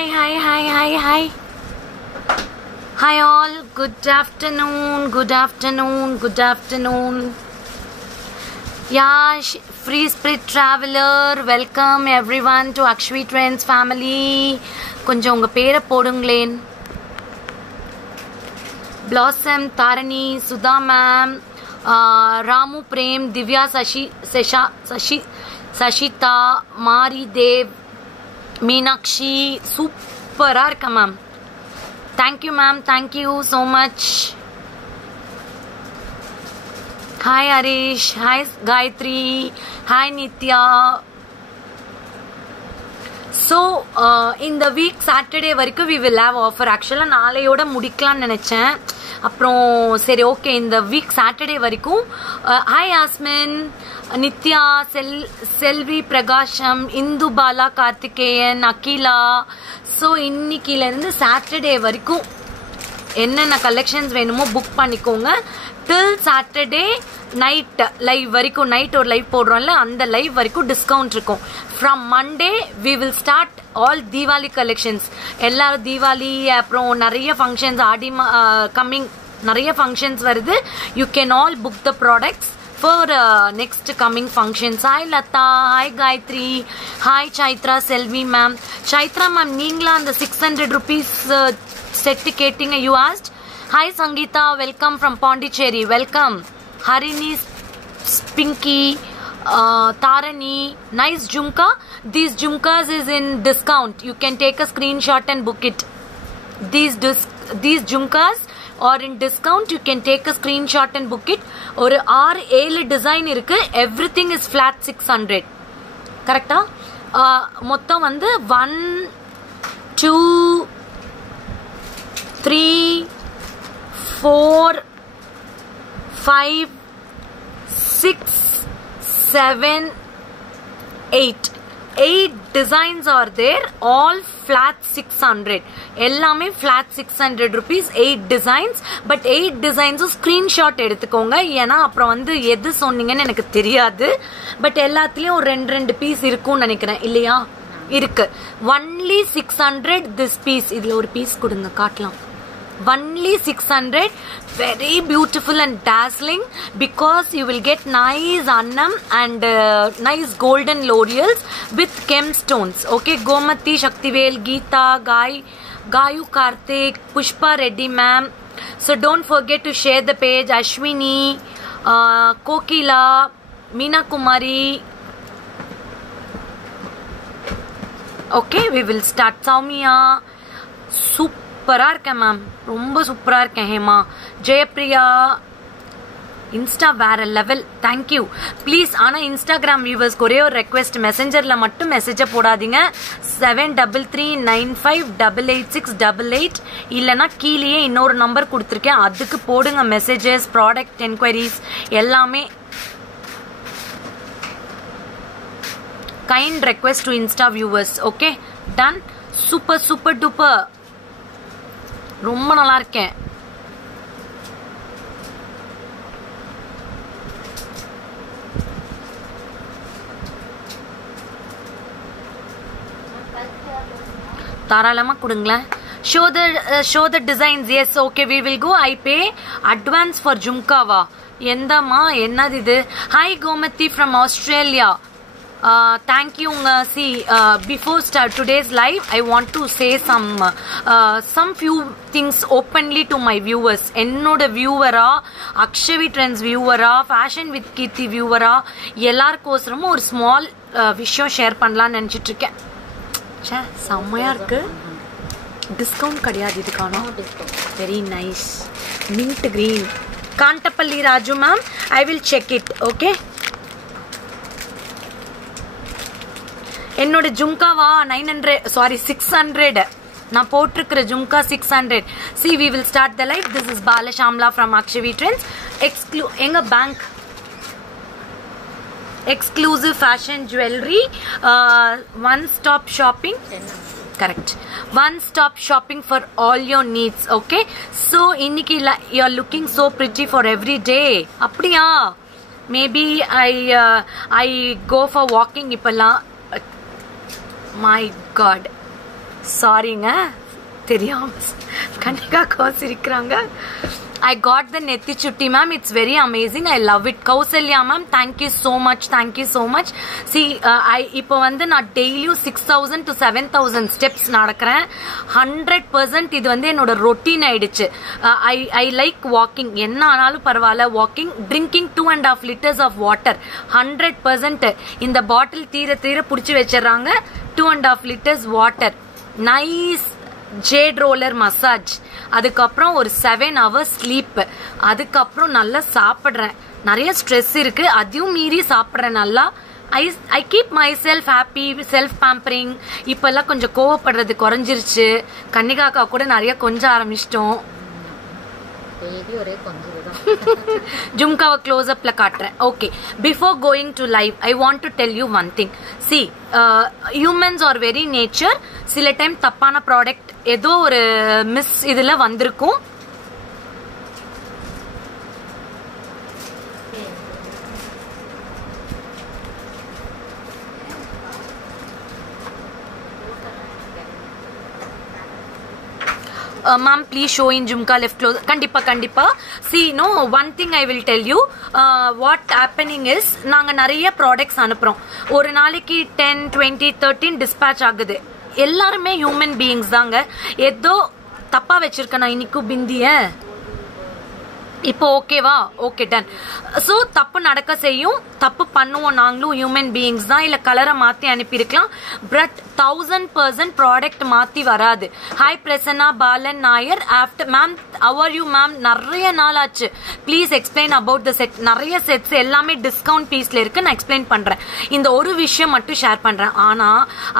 Hi, hi, hi, hi, hi. Hi all, good afternoon, good afternoon, good afternoon. Yeah, Free Spirit Traveler, welcome everyone to Akshvi Trends family. கொஞ்சம் உங்க பேரை போடுங்களேன். Blossom, Tarani, Sudha ma'am, Ramu Prem, Divya Sashita, Mari Dev, Meenakshi, சூப்பரா இருக்க ma'am. Thank you ma'am, thank you so much. Hi Harish, hi Gayatri, hi Nitya. So in the week Saturday வரைக்கும் we will have offer. Actually நாளையோட முடிக்கலாம்னு நினைச்சேன். அப்புறம் சரி okay இந்த week Saturday வரைக்கும். Hi Yasmin, Nitya, Selvi, Pragasham, Indu Bala, Karthikeyan, Akila. So இன்னிக்கில இருந்து Saturday வரைக்கும் என்னென்ன கலெக்ஷன்ஸ் வேணுமோ புக் பண்ணிக்கோங்க. till சாட்டர்டே நைட் லைவ் வரைக்கும், நைட் ஒரு லைவ் போடுறோம்ல அந்த லைவ் வரைக்கும் டிஸ்கவுண்ட் இருக்கும். From Monday we will start all Deepavali collections. எல்லாரும் தீபாவளி அப்புறம் நிறைய ஃபங்க்ஷன்ஸ் ஆடி கம்மிங் நிறைய ஃபங்க்ஷன்ஸ் வருது. You can all book the products for next coming functions. Hi Lata, hi Gayatri, hi Chaitra, Selvi ma'am. Chaitra ma'am, நீங்களா அந்த 600 rupees set கேட்டிங்க you asked. Hi Sangeeta, welcome from Pondicherry, welcome. Harini, Pinky, Tarani, nice jhumka. These jhumkas is in discount. You can take a screenshot and book it. These jhumkas or in discount, you can take a screenshot and book it. ஒரு 6-7 design இருக்கு. everything is flat 600. கரெக்டா? மொத்தம் வந்து 1 2 3 4 5 6 7 8 designs are there, all flat 600. எல்லாமே flat 600 rupees, 8 designs. but 8 designs screenshot எடுத்துக்கோங்க. ஏன்னா அப்புறம் வந்து எது சொன்னீங்கன்னு எனக்கு தெரியாது. பட் எல்லாத்துலயும் 2 பீஸ் இருக்கும்னு நினைக்கிறேன். இல்லையா? இருக்கு. only 600 this piece. இதுல ஒரு பீஸ் கொடுங்க காட்டலாம். only 600. very beautiful and dazzling because you will get nice annam and nice golden l'oreals with gemstones. okay, Gomati, Shaktivel, Geeta, Gayu, Karthik, Pushpa Reddy ma'am. So don't forget to share the page. Ashwini, Kokila, Meena Kumari. okay, we will start. Saumya, சூப்பரா இருக்கேன் ma'am, ரொம்ப சூப்பரா இருக்கேன். Hema, Jayapriya, Insta வேற level. Thank you. Please ஆனா Instagram வியூவர்ஸ்க்கு ஒரே ஒரு request, மெசஞ்சர்ல மட்டும் மெசேஜை போடாதீங்க. 7339588688 இல்லைன்னா கீழேயே இன்னொரு நம்பர் கொடுத்துருக்கேன், அதுக்கு போடுங்க மெசேஜஸ், ப்ராடக்ட் என்கொயரிஸ் எல்லாமே. Kind request to insta viewers. Okay, done. Super super duper, ரொம்ப நல்லா இருக்கேன். தாராளமா கொடுங்களேன். show the designs. yes, okay, we will go. I pay advance for jhumkava. எந்தமா என்னது இது? hi Gomati from Australia. thank you. see, before start today's live, I want to say some few things openly to my viewers. என்னோட வியூவரா, Akshavi trends வியூவரா, fashion with கீர்த்தி வியூவரா, எல்லாருக்கோசரமும் ஒரு small விஷயம் share பண்ணலாம்னு நினைச்சிட்டு இருக்கேன். செம்மையா இருக்கு. டிஸ்கவுண்ட் கிடையாது இதுக்கான. Very nice. Mint green. Kondapalli Raju ma'am, I will check it. Okay, என்னோட ஜும்காவா 600. நான் போட்டிருக்கிற jhumka 600. see, we will start the live. this is Bala Shamla from Akshvi Trends. எங்க bank exclusive fashion jewelry, one stop shopping. correct, one stop shopping for all your needs. okay, so இன்னைக்கு you are looking so pretty for every day. அப்படியா? maybe I go for walking இப்பெல்லாம். my god, சாரிங்க தெரியாம கண்டிப்பா கோசிரிக்கிறாங்க. I got the nethi chutti ma'am, it's very amazing, I love it. Kausalya ma'am, thank you so much, thank you so much. See இப்போ வந்து நான் டெய்லியும் 6000 to 7000 steps நடக்கிறேன். 100% இது வந்து என்னோட ரொட்டீன் ஆயிடுச்சு. I like walking, என்ன ஆனாலும் பரவாயில்ல, walking, drinking 2.5 liters of water 100%. இந்த பாட்டில் தீர புடிச்சு வச்சிடறாங்க. 2.5 liters water, nice jade roller massage, அதுக்கப்புறம் ஒரு 7 hours ஸ்லீப், அதுக்கப்புறம் நல்லா சாப்பிட்றேன். நிறைய ஸ்ட்ரெஸ் இருக்கு, அதையும் மீறி சாப்பிட்றேன் நல்லா. I keep myself happy, self pampering. இப்பெல்லாம் கொஞ்சம் கோவப்படுறது குறைஞ்சிருச்சு. கன்னிகாக்கா கூட நிறைய கொஞ்சம் ஆரம்பிச்சிட்டோம். ஜும்காவை க்ளோஸ் அப்ல காட்டுறேன். Okay, before going to live I want to tell you one thing. C, humans are very nature. சில டைம் தப்பான ப்ராடக்ட் ஏதோ ஒரு மிஸ் இதுல வந்திருக்கும். Ma'am, please show in Jumka left close. Kandipa. See, no, one thing I will tell you. What happening is, நாங்க நிறைய products அனுப்புறோம். ஒரு நாளைக்கு 10, 20, 13 dispatch ஆகுது. எல்லாருமே human beings தாங்க. ஏதோ தப்பா வச்சிருக்கேன் இன்னைக்கு பிந்திய. இப்போ ஓகேவா? Okay, ton. சோ தப்பு நடக்க செய்யும், தப்பு பண்ணுவோம் நாங்களும், ஹியூமன் பீயிங்ஸ் தான். இல்ல கலரை மாத்தி அனுப்பியிருக்கலாம், பட் 1000% ப்ராடக்ட் மாத்தி வராது. Hi Prasanna Balan Nair. After ma'am, how are you ma'am? நிறைய நாள் ஆச்சு. Please explain about the set. நிறைய செட்ஸ் எல்லாமே டிஸ்கவுண்ட் பீஸ்ல இருக்கு, நான் எக்ஸ்பிளைன் பண்றேன். இந்த ஒரு விஷயம் மட்டும் ஷேர் பண்றேன். ஆனா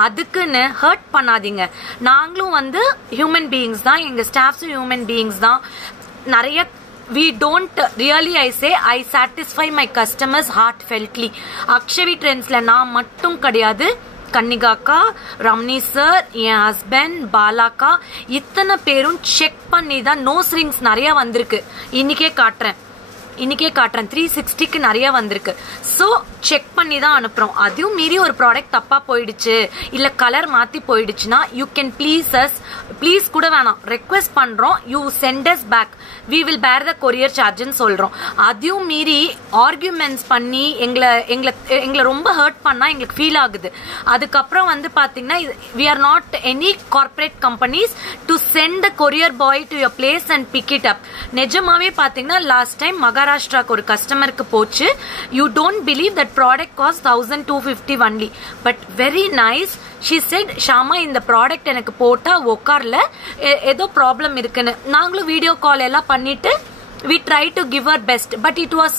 அதுக்குன்னு ஹர்ட் பண்ணாதீங்க. நாங்களும் வந்து ஹியூமன் பீயிங்ஸ் தான், எங்க ஸ்டாஃப்ஸும் ஹியூமன் பீயிங்ஸ் தான். நிறைய we don't really, I say, I satisfy my customers heartfeltly. Akshavi Trendsல நான் மட்டும் கிடையாது, கன்னிகாக்கா, ரம்னி சார், என் ஹஸ்பண்ட் பாலாக்கா, இத்தனை பேரும் செக் பண்ணி தான். நோஸ் ரிங்ஸ் நிறைய வந்திருக்கு, இன்னைக்கே காட்டுறேன். 360க்கு நிறைய வந்திருக்கு. சோ செக் பண்ணி தான் அனுப்புறோம். அதையும் மீறி ஒரு ப்ராடக்ட் தப்பா போயிடுச்சு, இல்ல கலர் மாத்தி போயிடுச்சுன்னா, யூ கேன் ப்ளீஸ் கூட வேணாம், ரெக்வெஸ்ட் பண்றோம், you send us back, we will bear the courier சார்ஜ்னு சொல்றோம். அதையும் மீறி ஆர்குமெண்ட்ஸ் பண்ணி எங்களை ரொம்ப ஹர்ட் பண்ணா எங்களுக்கு ஃபீல் ஆகுது. அதுக்கப்புறம் வந்து பாத்தீங்கன்னா, we are not any corporate companies to send the courier boy to your place and pick it up. நிஜமாவே பாத்தீங்கன்னா, லாஸ்ட் டைம் மகாராஷ்டிராக்கு ஒரு கஸ்டமருக்கு போச்சு. You don't believe that product cost 1250 only, but very nice. She said, Shama இந்த product எனக்கு போட்டா உட்கார்ல, ஏதோ ப்ராப்ளம் இருக்குன்னு. நாங்களும் வீடியோ கால் எல்லாம் பண்ணிட்டு we try to give her best, but it was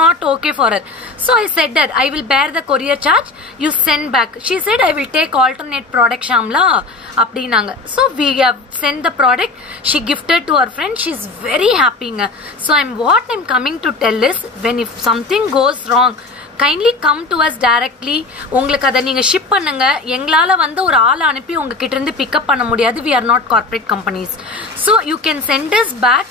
not okay for her. So I said that I will bear the courier charge, you send back. She said I will take alternate product Shamla அப்படினாங்க. So we have sent the product, she gifted to her friend, she is very happy. So what I'm coming to tell is, when if something goes wrong, kindly come to us directly. உங்களுக்கு அதை நீங்க ship பண்ணுங்க. எங்களால வந்து ஒரு ஆள் அனுப்பி உங்ககிட்ட இருந்து பிக்கப் பண்ண முடியாது. We are not corporate companies. So you can send us back.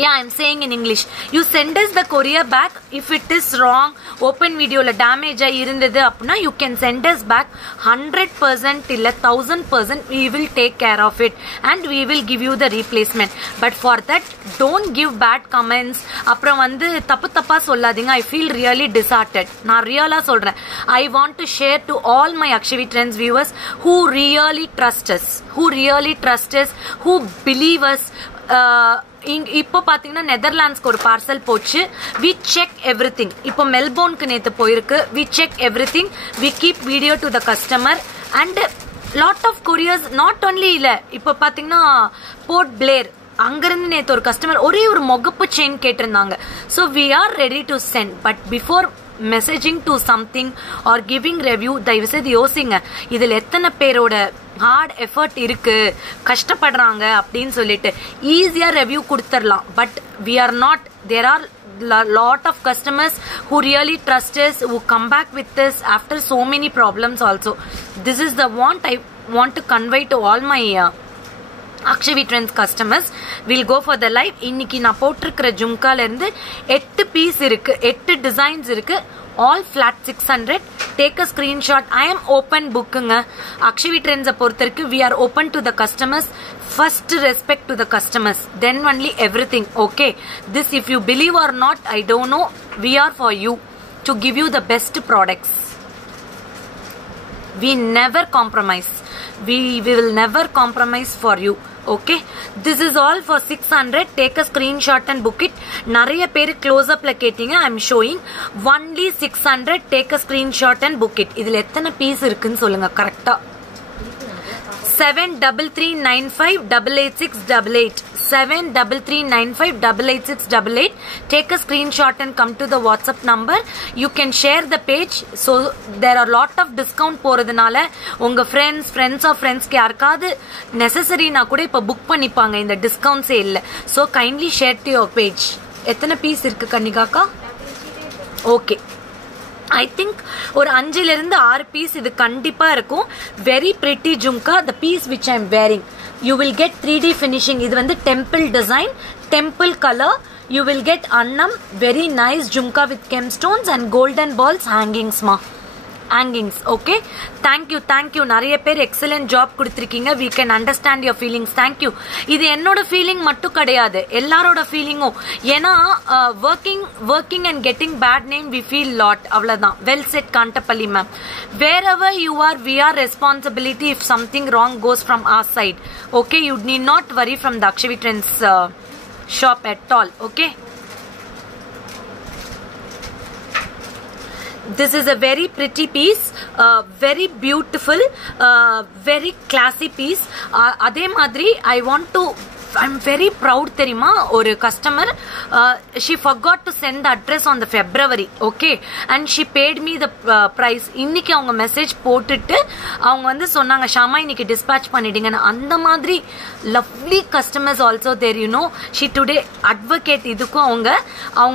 Yeah, I'm saying in English. You send us the courier back. If it is wrong, open video la damage irundhathu apna, you can send us back 100% illa 1000%. We will take care of it and we will give you the replacement. But for that, don't give bad comments. Apra vandu tappa solladinga. I feel really disheartened. Na reala solren. I want to share to all my Akshavi Trends viewers who really trust us, who believe us. இப்போ பாத்தீங்கன்னா நெதர்லாண்ட்ஸ்க்கு ஒரு parcel போச்சு. We check everything. இப்போ மெல்போர்னுக்கு நேத்து போயிருக்கு. We check everything. We keep video to the customer and lot of couriers. Not only இல்ல, இப்போ பாத்தீங்கன்னா போர்ட் பிளேர் அங்கிருந்து நேத்து ஒரு கஸ்டமர் ஒரே ஒரு மொகப்பு செயின் கேட்டிருந்தாங்க. So we are ready to send. But before messaging to something or giving review, தயவு செய்து யோசிங்க, இதுல எத்தனை பேரோட ஹார்ட் எஃபர்ட் இருக்கு, கஷ்டப்படுறாங்க அப்படின்னு சொல்லிட்டு ஈஸியா ரெவ்யூ கொடுத்துடலாம். But we are not. There are lot of customers who really trust us, who come back with us after so many problems also. This is the want I want to convey to all my Akshavi Trends customers. We'll go for the live. இன்னைக்கு நான் போட்டிருக்கிற ஜும்கால இருந்து 8 piece இருக்கு, 8 designs இருக்கு. all flat 600. Take a screenshot. I am open booking. Akshvi Trends பொறுத்தருக்கு we are open to the customers. First respect to the customers, then only everything. Okay, this if you believe or not, I don't know, we are for you to give you the best products. We never compromise. We will never compromise for you. Okay, this is all for 600. Take a screenshot and book it. Nariya pere close up la kettinga. I am showing only 600. Take a screenshot and book it. Idhil ethana piece irukku solunga correct ah. 7339588688 7339588688. Take a screenshot and come to the WhatsApp number. You can share the page. So there are lot of discount போறதுனால உங்க friends of friends க்கு யாருக்காவது necessary na கூட இப்ப book பண்ணிப்பாங்க இந்த discount sale. So kindly share to your page. எத்தனை piece இருக்கு கன்னிகாக்கா? Okay, I think ஒரு 5 இருந்து 6 பீஸ் இது கண்டிப்பா இருக்கும். Very pretty jhumka, the piece which I am wearing. You will get 3D finishing. இது வந்து temple design, temple color. You will get annam, very nice jhumka with gemstones and golden balls hangings ma. Hangings. Okay, thank you நிறைய பேர் excellent job கொடுத்திருக்கீங்க. We can understand your feelings. Thank you. இது என்னோட feeling மட்டும் கிடையாது, எல்லாரோட feelingம். ஏனா working and getting bad name we feel lot. அவ்வளவுதான். Well said Kantapalli ma'am. Wherever you are, we are responsibility if something wrong goes from our side. Okay, you need not worry from the Akshvi Trends shop at all. Okay, this is a very pretty piece, very beautiful, very classy piece. அதே மாதிரி I'm very proud தெரியுமா, ஒரு customer she forgot to send the address on the February. Okay, and she paid me the price. இன்னைக்கு அவங்க message போட்டுட்டு அவங்க வந்து சொன்னாங்க ஷாமா இன்னைக்கு dispatch பண்ணிடுங்க. அந்த மாதிரி lovely customers also there, you know. She today advocate இதுக்கும் அவங்க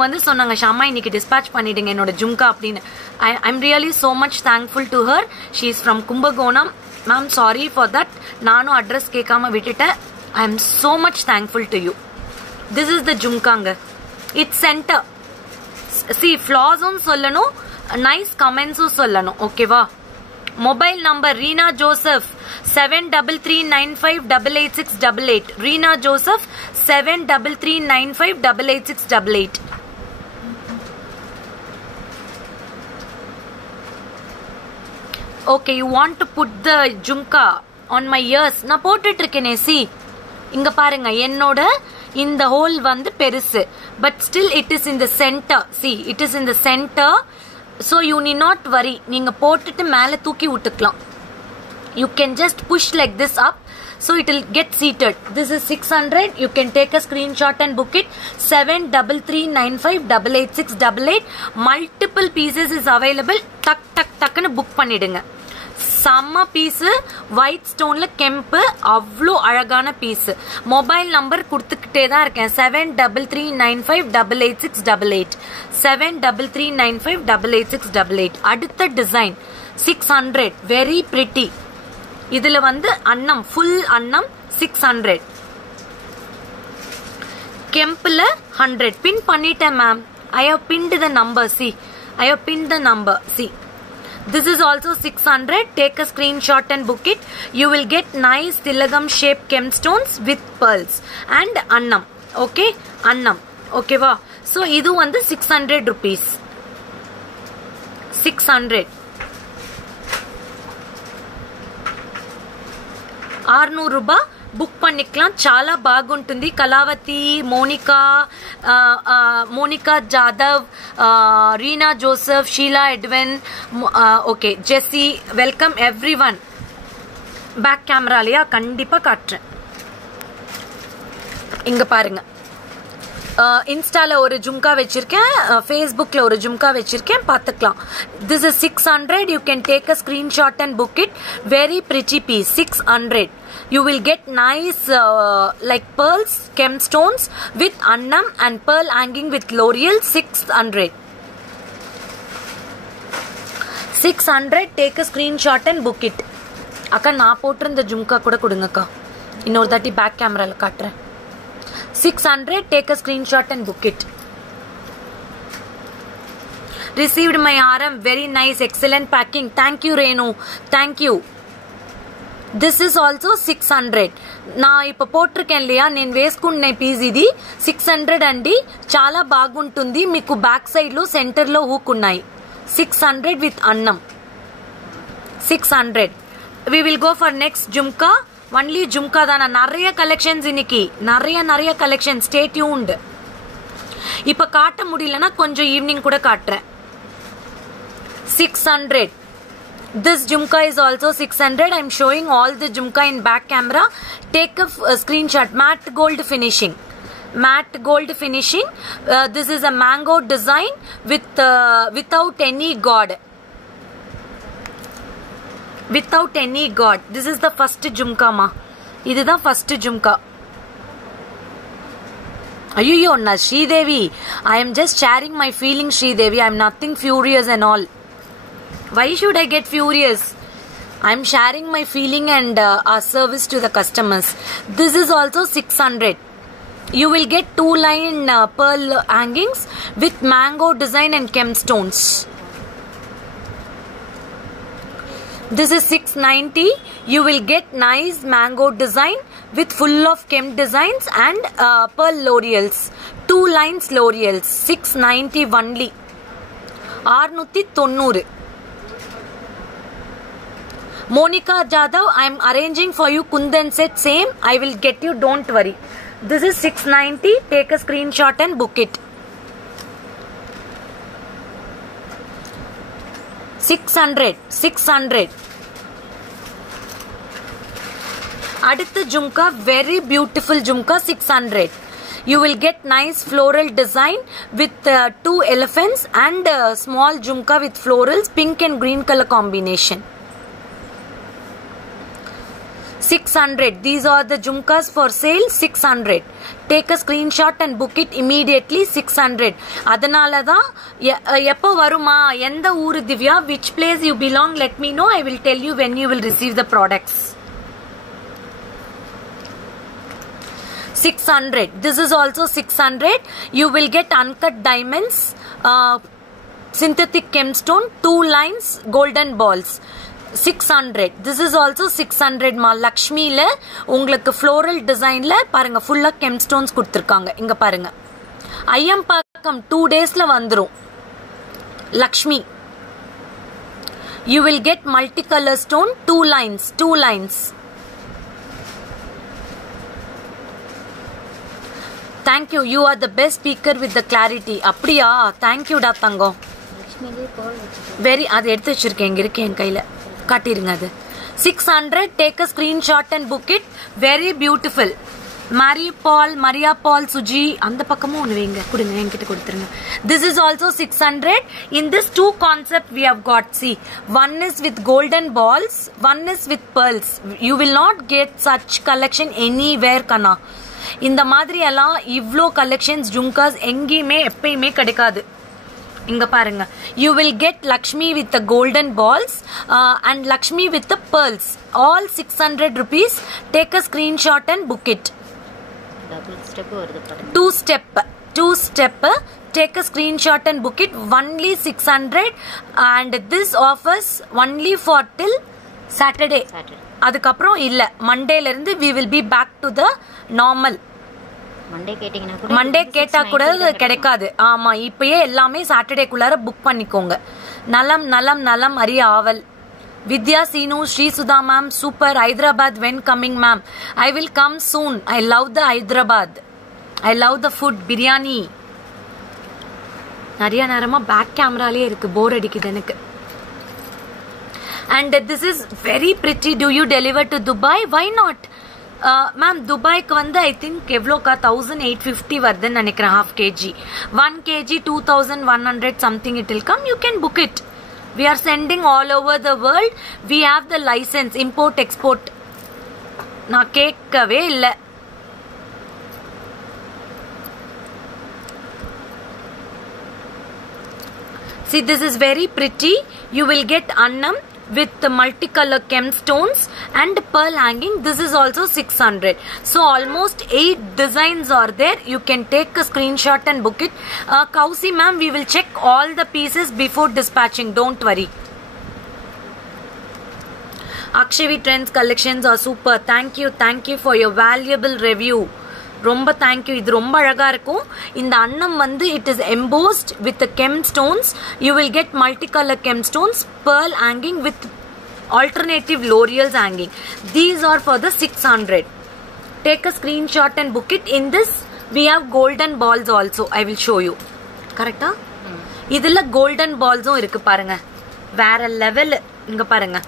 வந்து சொன்னாங்க ஷாமா இன்னைக்கு dispatch பண்ணிடுங்க என்னோட ஜும்கா அப்படின்னு. I'm really so much thankful to her. She is from Kumbakonam. Ma'am, sorry for that. நானும் அட்ரஸ் கேட்காம விட்டுட்டேன். I am so much thankful to you. This is the jhumkanga. It's center. See, flaws on sollano, nice comments on sollano. Okay va. Mobile number Reena Joseph 7339588688. Reena Joseph 7339588688. Okay, you want to put the jhumka on my ears. Na போட்டுட்டு இருக்கேனே. See, இங்க பாருங்க, என்னோட இந்த whole வந்து பெருசு, but still it is in the centre. see, it is in the center, so you need not worry. நீங்க போட்டுட்டு மேல தூக்கி விட்டுக்கலாம். You can just push like this up, so it will get seated. This is 600. You can take a screenshot and book it. 7339588688. multiple pieces is available. டக்குன்னு book பண்ணிடுங்க. செம்ம piece, white ஸ்டோன்ல கெம்பு, அவ்வளோ அழகான பீஸு. மொபைல் நம்பர் கொடுத்துக்கிட்டே தான் இருக்கேன். 7339588688. 7339588688. அடுத்த design 600. Very pretty. இதுல வந்து அன்னம், ஃபுல் அன்னம் 600. கெம்புல 100. பின் பண்ணிட்டேன் ma'am. I have pinned the number. See, I have pinned the number. See, this is also 600. Take a screenshot and book it. You will get nice tilagam shape gemstones with pearls and annam. Okay, annam. Okay va. So idu vandu 600 rupees. 600. 600 ரூபாய் book பண்ணிக்கலாம். చాలా బాగుంటుంది. Kalavathi, Monika Jadhav, Reena Joseph, Sheela Edwin, okay, Jessie, welcome everyone. Back கேமராலையா கண்டிப்பா காட்டுறேன். இங்க பாருங்க, இன்ஸ்டால ஒரு ஜும்கா வச்சிருக்கேன், ஃபேஸ்புக்ல ஒரு ஜும்கா வச்சிருக்கேன், பார்த்துக்கலாம். This is 600. You can take a screenshot and book it. Very pretty piece. 600. You will get nice like pearls, gemstones with annam and pearl hanging with L'Oreal. 600. 600. Take a screenshot and book it. அக்கா நான் போட்டிருந்த ஜும்கா கூட கொடுங்கக்கா. இன்னொரு தாட்டி back கேமரால காட்டுறேன். 600. Take a screenshot and book it. received my RM. Very nice, excellent packing. Thank you Renu, thank you. This is also 600. నా ఇప్ప పోట్రికెన్ లియా నేను వేసుకున్న పీస్ ఇది 600 అండి. చాలా బాగుంటుంది. మీకు బ్యాక్ సైడ్ లో సెంటర్ లో హూక్ ఉన్నాయి. 600 విత్ అన్నం. 600. We will go for next jumka. Only jumka தான. நிறைய கலெக்ஷன்ஸ் இன்னைக்கு. நிறைய கலெக்ஷன். Stay tuned. இப்ப காட்ட முடியலனா கொஞ்சம் ஈவினிங் கூட காட்றேன். 600. This jumka is also 600. I'm showing all the jumka in back camera. Take a screenshot. Matte gold finishing. Matte gold finishing. This is a mango design with without any god. Without any god. This is the first jumka ma. Idha first jumka. Ayyo na Sridevi. I am just sharing my feelings, Sridevi. I am nothing furious and all. Why should I get furious? I am sharing my feeling and our service to the customers. This is also 600. You will get 2 line pearl hangings with mango design and gemstones. This is 690. You will get nice mango design with full of gem designs and pearl L'Oreals. 2 lines L'Oreals. 690 only. 690. Monica Jadhav, I am arranging for you Kundan set same. I will get you, don't worry. This is 690. Take a screenshot and book it. 600. 600. Aditha jumka, very beautiful jumka, 600. You will get nice floral design with 2 elephants and small jumka with florals, pink and green color combination. 600. These are the jumkas for sale. 600. Take a screenshot and book it immediately. 600. Adanalada eppo varuma endha ooru Divya, which place you belong, let me know. I will tell you when you will receive the products. 600. This is also 600. You will get uncut diamonds, synthetic gemstone, 2 lines, golden balls. 600. This is also 600 ma. Lakshmi la உங்களுக்கு floral design la பாருங்க full gemstones கொடுத்திருக்காங்க. இங்க பாருங்க. ஐயம்பாக்கம் 2 daysல வந்துரும். Lakshmi. You will get multicolor stone, 2 lines, 2 lines. Thank you. You are the best speaker with the clarity. அப்படியா? Thank you டா தங்கம். Very அது எடுத்து வச்சிருக்கேன் இங்க இருக்கு என் கையில. காட்டிருங்க அது. 600. Take a screenshot and book it. Very beautiful. Maria Paul Suji அந்த பக்கமும் ஒன்னு வைங்க. கொடுங்க என்கிட்ட கொடுத்துருங்க. This is also 600. In this 2 concept we have got. See, one is with golden balls, one is with pearls. You will not get such collection anywhere kana. இந்த மாதிரி எல்லாம் இவ்ளோ கலெக்ஷன்ஸ் ஜும்காஸ் எங்கேயுமே எப்பயுமே கிடைக்காது. இங்க பாருங்க. You will get Lakshmi with the golden balls and Lakshmi with the pearls. All 600 rupees. Take a screenshot and book it. Double step வருது பாருங்க. 2 step. Take a screenshot and book it. Only 600 and this offers only for till Saturday. அதுக்கப்புறம் இல்ல. மண்டேல இருந்து we will be back to the normal. Monday கேட்டா கூட கிடைக்காது. ஆமா, இப்பயே எல்லாமே சாட்டர்டேக்குள்ளார புக் பண்ணிக்கோங்க. நலம் நலம் நலம் அரிய ஆவல். Vidya Sinu, Sri Sudha ma'am, super. Hyderabad when coming ma'am? I will come soon. I love the Hyderabad. I love the food, biryani. நிறைய நேரமா பேக் கேமராலே இருக்கு, போர் அடிக்குது எனக்கு. And this is very pretty. Do you deliver to Dubai? Why not? Ma'am, Dubaiக்கு வந்து I think எவ்வளோக்கா 1850 வருதுன்னு நினைக்கிறேன். half kg. 1 kg 2100 something it will come. You can book it. We are sending all over the world. We have the license, import export. நான் கேட்கவே இல்லை. See, this is very pretty. You will get annam, with the multicolor gemstones and pearl hanging. This is also 600. So almost 8 designs are there. You can take a screenshot and book it. Kausi ma'am, we will check all the pieces before dispatching. Don't worry. Akshavi Trends collections are super. Thank you for your valuable review. ரொம்ப thank you. இது ரொம்ப அழகா இருக்கும். இந்த அன்னம் வந்து it is embossed with gem stones. You will get multi colour gem stones, pearl hanging with alternative L'Oreal's hanging. These are for the 600. Take a screenshot and book it. In this we have golden balls also. I will show you. கரெக்டா? இதுல golden balls-உம் இருக்கு பாருங்க. வேற level. இங்க பாருங்க.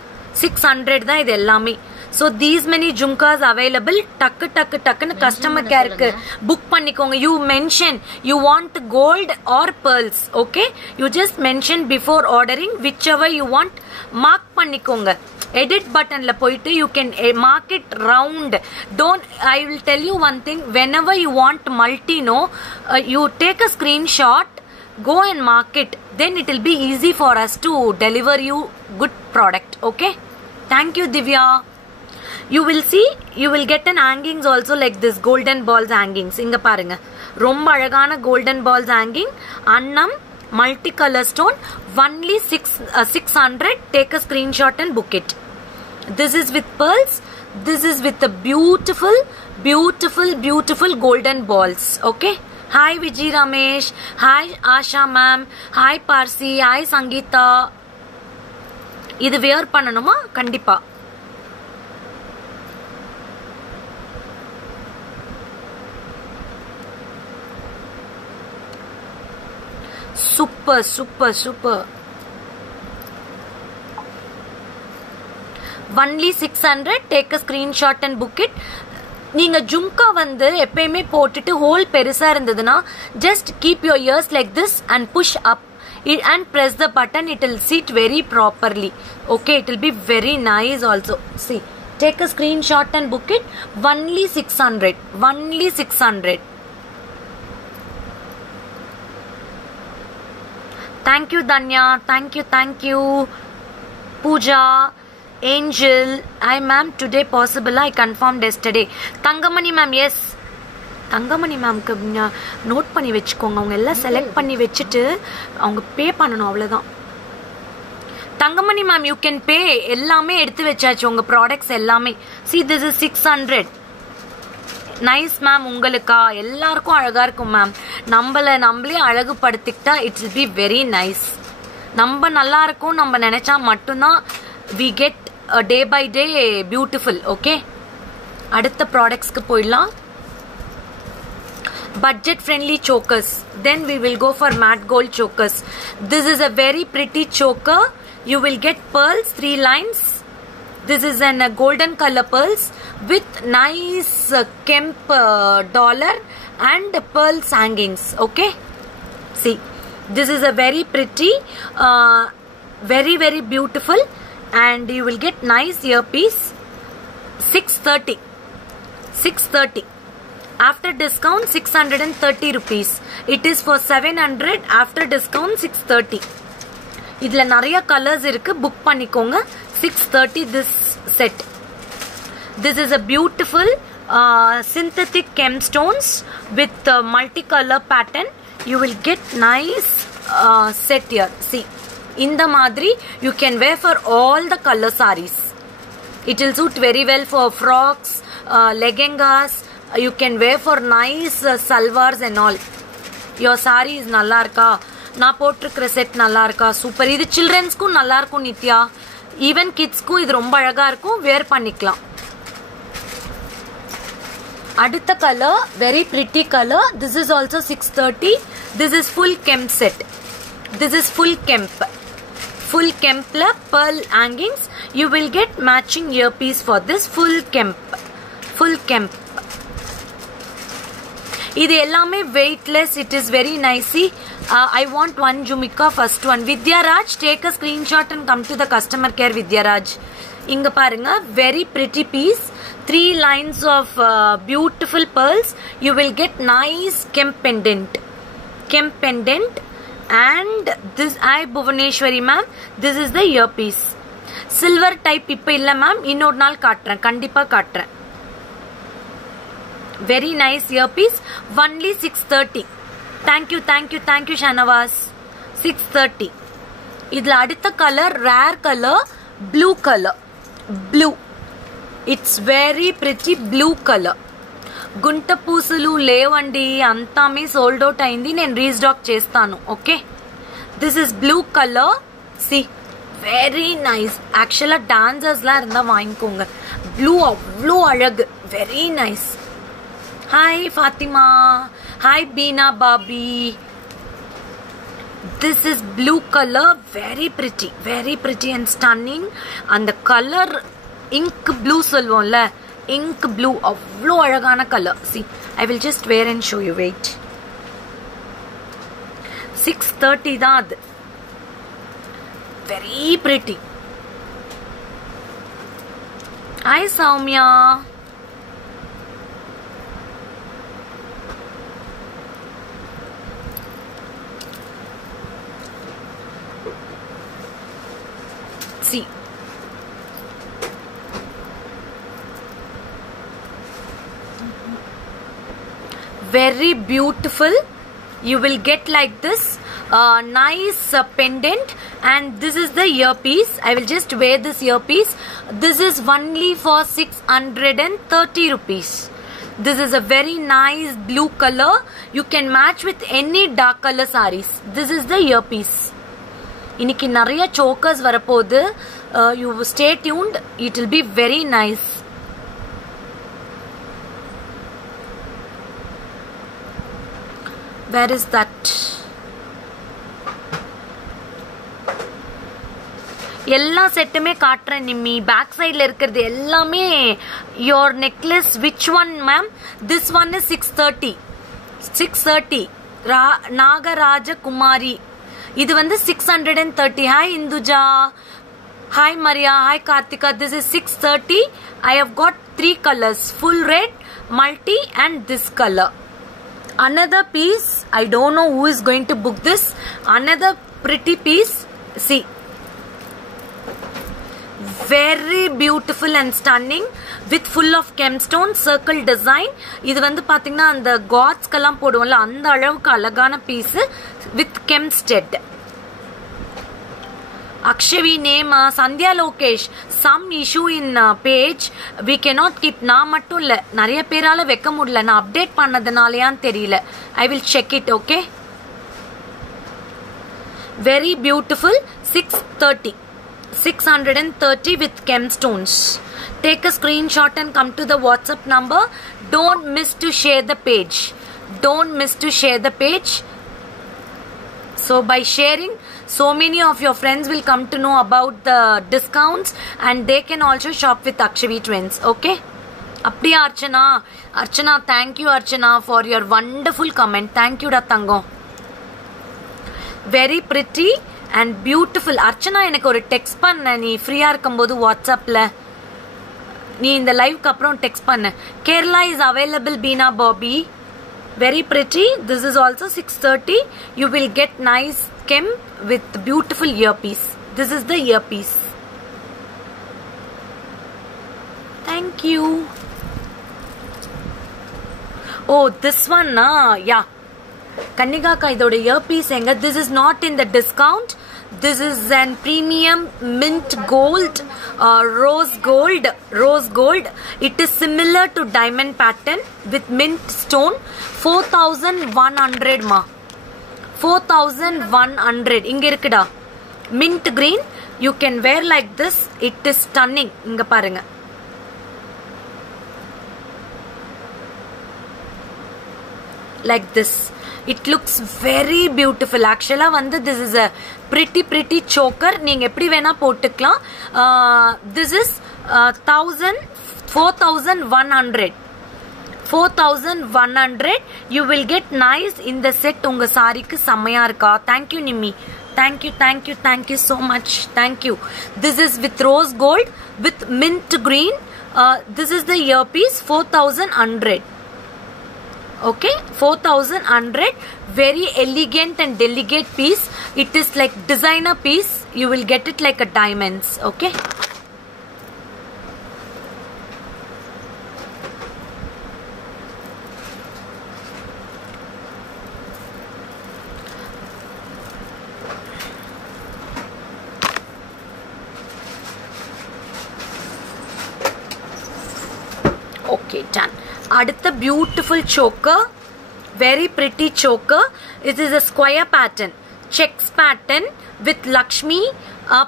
600 தான் இது எல்லாமே. So these many jhumkas available. டக்குன்னு customer careக்கு book பண்ணிக்கோங்க. You mention you want gold or pearls. Okay, you just mention before ordering whichever you want. Mark பண்ணிக்கோங்க. Edit buttonல போயிட்டு you can mark it round. Don't, I will tell you one thing. Whenever you want multi, no, you take a screenshot, go and mark it. Then it will be easy for us to deliver you good product. Okay, thank you Divya. You will see, you will get an hangings also like this golden balls hangings. இங்க பாருங்க, ரொம்ப அழகான golden balls hanging. அன்னம் multicolor stone, only 600. Take a screenshot and book it. This is with pearls. This is with the beautiful golden balls. Okay. Hi Vijay Ramesh. Hi Asha ma'am. Hi Parsi. Hi Sangeeta. இது wear பண்ணணுமா? கண்டிப்பா. Super. Only 600. Take a screenshot and book it. நீங்க ஜும்கா வந்து எப்பயுமே போட்டுட்டு whole பெருசா இருந்ததுன்னா just keep your ears like this and push up and press the button. It will sit very properly. Okay, it will be very nice also. See, take a screenshot and book it. Only 600. Only 600. Thank you Danya. Thank you Pooja, Angel. Hi ma'am, today possible? I confirmed yesterday. Tangamani ma'am, yes. Thangamani மேம்க்கு note பண்ணி வச்சுக்கோங்க. அவங்க எல்லாம் select பண்ணி வச்சுட்டு அவங்க பே பண்ணணும், அவ்வளோதான். Thangamani ma'am, you can pay. எல்லாமே எடுத்து வச்சாச்சு உங்க ப்ராடக்ட்ஸ் எல்லாமே. See, this is 600. Nice ma'am. உங்களுக்கா? எல்லாருக்கும் அழகா இருக்கும் மேம். நம்மளே அழகுபடுத்திக்கிட்டா it's will be very nice. நம்ம நல்லா இருக்கும் நம்ம நினைச்சா மட்டும்தான் we get day by day beautiful. Okay, அடுத்த ப்ராடக்ட்ஸ்க்கு போயிடலாம். Budget friendly chokers. Then we will go for matte gold chokers. This is a very pretty choker. You will get pearls, 3 lines. This is an golden color pearls with nice kemp dollar and pearls hangings. Okay, see, this is a very pretty, very beautiful, and you will get nice earpiece. 630. After discount 630 rupees. It is for 700. After discount 630. இதுல நிறைய colours இருக்கு, book பண்ணிக்கோங்க. 630 this set. This is a beautiful synthetic gemstones with multicolor pattern. You will get nice set here. See, இந்த மாதிரி you can wear for all the color sarees. It will suit very well for frocks, lehengas. You can wear for nice salwars and all. Your saree is நல்லா இருக்கா? நான் போட்டிருக்கிற set நல்லா இருக்கா? Super. இது சில்ட்ரன்ஸ்க்கும் நல்லா இருக்கும் நித்யா. ஈவன் கிட்ஸ்க்கும் இது ரொம்ப அழகா இருக்கும், வேர் பண்ணிக்கலாம். அடுத்த colour very pretty colour. This is also 630. This is full kemp set. This is full kemp. Full kempல pearl hangings. You will get matching earpiece for this full kemp. Full kemp. இது எல்லாமே weightless. It is very nicey. I want one Jumika, first one. Vidyaraj, take a screenshot and come to the customer care. Vidyaraj, இங்க பாருங்க, very pretty piece. 3 lines of beautiful pearls. You will get nice kemp pendant. And this, I Bhuvaneshwari ma'am, this is the earpiece. Silver type இப்ப இல்ல ma'am, இன்னொரு நாள் காட்டுறேன், கண்டிப்பா காட்டுறேன். Very nice earpiece. Only 630. Thank you thank you thank you Shahnawaz. 630. இதுல அடுத்த colour rare colour, blue colour. Blue, it's very pretty blue colour. గుంట పూసలు లేవండి, అంతా మీ సోల్డ్ అవుట్ అయింది, నేను రీస్టాక్ చేస్తాను. Okay, this is blue colour. See very nice. ஆக்சுவலா டான்சர்ஸ்லாம் இருந்தா வாங்கிக்கோங்க. ப்ளூ அவ்வளோ அழகு, very nice. Hi Fathima, hi Beena Bhabhi. This is blue color, very pretty and stunning. And the color ink blue சொல்வோம்ல, ink blue அவ்வளோ அழகான color. See, I will just wear and show you. Wait, 630 தான் அது. Very pretty. Hi Soumya. See, very beautiful. You will get like this nice pendant, and this is the earpiece. I will just wear this earpiece. This is only for 630 rupees. This is a very nice blue color. You can match with any dark color sarees. This is the earpiece. இன்னைக்கு நிறைய chokers வரப்போகுது. You stay tuned. It will be very nice. Where is that? எல்லா செட்டுமே காட்டுறேன் Nimmi. Back சைட்ல இருக்கிறது எல்லாமே your necklace. Which one ma'am? This one is 630. 630 Nagaraj குமாரி. இது வந்து 630. Hi Indhuja, hi Maria, hi Karthika. This is 630. I have got 3 colors, full red, multi and this color. Another piece, I don't know who is going to book this. Another pretty piece. See, very beautiful and stunning with full of gemstone circle design. இது வந்து பாத்தீங்கன்னா அந்த காட்ஸ்க்கெல்லாம் போடுவோம்ல, அந்த அளவுக்கு அழகான piece with gemsted. Akshavi name Sandhya Lokesh. Some issue in page we cannot keep. நான் மட்டும் இல்ல, நிறைய பேரால வைக்க முடியல. நான் அப்டேட் பண்ணதுனாலயான்னு தெரியல. I will check it. Okay, very beautiful. 630. 630 with gemstones. Take a screenshot and come to the WhatsApp number. Don't miss to share the page. Don't miss to share the page. So by sharing, so many of your friends will come to know about the discounts and they can also shop with Akshavi Twins. Okay, அப்படியா Archana? Archana, thank you Archana for your wonderful comment. Thank you Ratango. Very pretty and beautiful. Archana, எனக்கு ஒரு text பண்ண, நீ ஃப்ரீயா இருக்கும்போது வாட்ஸ்அப்ல நீ இந்த லைவ்க்கு அப்புறம் டெக்ஸ்ட் பண்ண. Kerala is available Beena Bobby. Very pretty. This is also 630. You will get nice skem with beautiful earpiece. This is the earpiece. Thank you. Oh, this one na, yeah. Kannika ka idoda earpiece enga. This is not in the discount. This is an premium mint gold, rose gold. It is similar to diamond pattern with mint stone. 4100 ma. 4100. Inga irukda mint green. You can wear like this. It is stunning. Inga parunga. Like this. It looks very beautiful. Actually வந்து this is a pretty choker. நீங்க எப்படி வேணா போட்டுக்கலாம். This is 4100. 4100. You will get nice in the set. உங்க சாரிக்கு செமையா இருக்கா. Thank you Nimmi. Thank you so much. Thank you. This is with rose gold with mint green. This is the earpiece. 4100. Okay, 4100. Very elegant and delicate piece. It is like designer piece. You will get it like a diamonds. Okay. Okay, done. Adutha beautiful choker, very pretty choker. It is a square pattern, checks pattern with Lakshmi.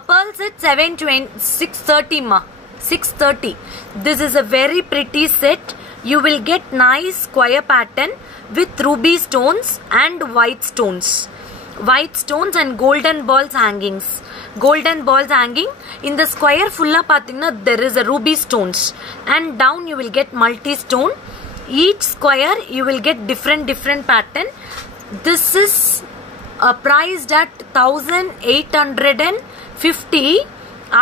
Pearls at 630 ma, 630. This is a very pretty set. You will get nice square pattern with ruby stones and white stones. White stones and golden balls hangings. Golden balls hanging in the square fulla pathina there is a ruby stones, and down you will get multi stone. Each square you will get different pattern. This is priced at 1850.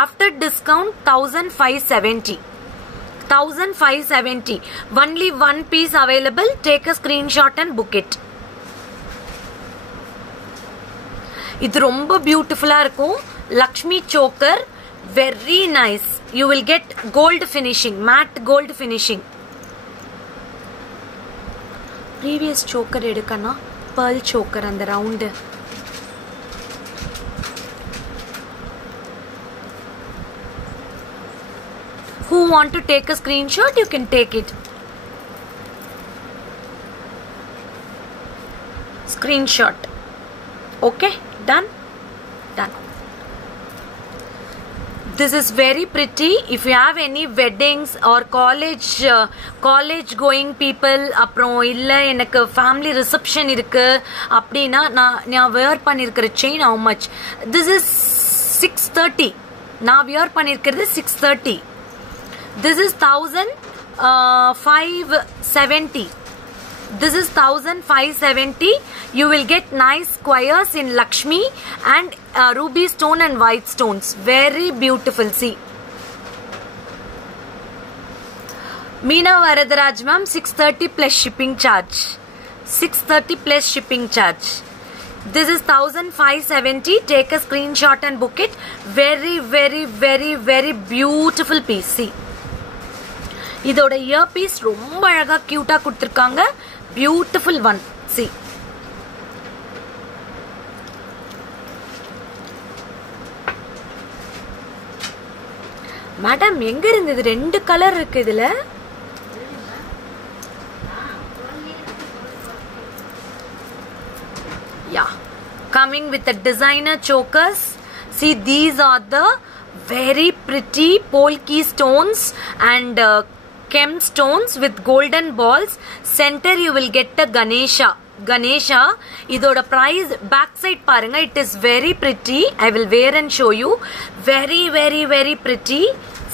After discount 1570. 1570. Only one piece available. Take a screenshot and book it. இது ரொம்ப பியூட்டிஃபுல்லா இருக்கும். Lakshmi choker, very nice. You will get gold finishing, matte gold finishing. Previous choker edukana pearl choker and the round. Who want to take a screenshot? You can take it. Screenshot. Okay, done. Done. This is very pretty. If you have any weddings or college going people, அப்புறம் இல்ல எனக்கு family reception இருக்கு அப்படினா நான் wear பண்ணிருக்கிற chain how much? This is 630. நான் wear பண்ணிருக்கிறது 630. This is 1570. This is 1570. You will get nice squares in Lakshmi and ruby stone and white stones. Very beautiful. See. Meena Varadaraj ma'am, 630 plus shipping charge. 630 plus shipping charge. This is 1570. Take a screenshot and book it. Very beautiful piece. See. இதோட year piece ரொம்ப அழகா கியூட்டா கொடுத்திருக்காங்க. Beautiful one. See. Madam எங்க இருந்தது? ரெண்டு colour இருக்கு இதுல. Yeah. Coming with the designer chokers. See, these are the very pretty polki stones and Kem stones with golden balls. Center you will get a Ganesha. Idoda price backside paranga. It is very pretty. I will wear and show you. Very pretty.